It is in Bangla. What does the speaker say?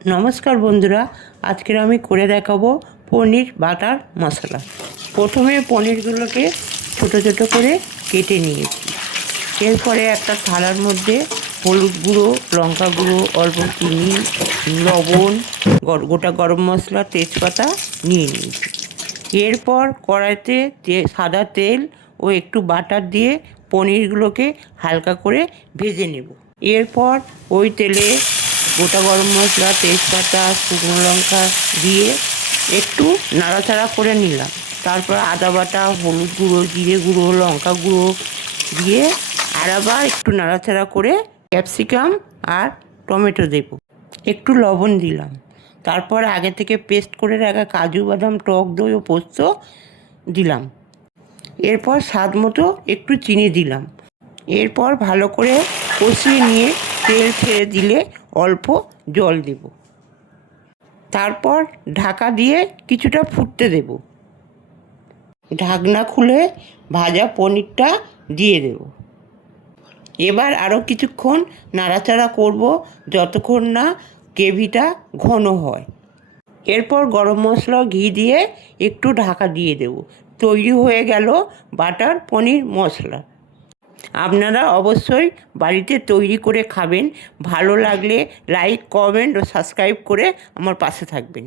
নমস্কার বন্ধুরা, আজকের আমি করে দেখাবো পনির বাটার মশলা। প্রথমে পনিরগুলোকে ছোট ছোট করে কেটে নিয়েছি। এরপরে একটা থালার মধ্যে হলুদ গুঁড়ো, লঙ্কা গুঁড়ো, অল্প চিনি, লবণ, গোটা গরম মশলা, তেজপাতা নিয়ে নিয়েছি। এরপর কড়াইতে সাদা তেল ও একটু বাটার দিয়ে পনিরগুলোকে হালকা করে ভেজে নেব। এরপর ওই তেলে গোটা গরম মশলা, তেজপাতা, শুকনো লঙ্কা দিয়ে একটু নাড়াচাড়া করে নিলাম। তারপর আদা বাটা, হলুদ গুঁড়ো, জিরে গুঁড়ো, লঙ্কা গুঁড়ো দিয়ে আর আবার একটু নাড়াচাড়া করে ক্যাপসিকাম আর টমেটো দেব, একটু লবণ দিলাম। তারপর আগে থেকে পেস্ট করে রাখা কাজু বাদাম, টক দই ও পোস্ত দিলাম। এরপর স্বাদ মতো একটু চিনি দিলাম। এরপর ভালো করে কষিয়ে নিয়ে তেল ছেড়ে দিলে অল্প জল দেব। তারপর ঢাকা দিয়ে কিছুটা ফুটতে দেব। ঢাকনা খুলে ভাজা পনিরটা দিয়ে দেব। এবার আরও কিছুক্ষণ নাড়াচাড়া করব যতক্ষণ না গ্রেভিটা ঘন হয়। এরপর গরম মশলা, ঘি দিয়ে একটু ঢাকা দিয়ে দেব। তৈরি হয়ে গেল বাটার পনির মশলা। আপনারা অবশ্যই বাড়িতে তৈরি করে খাবেন। ভালো লাগলে লাইক, কমেন্ট ও সাবস্ক্রাইব করে আমার পাশে থাকবেন।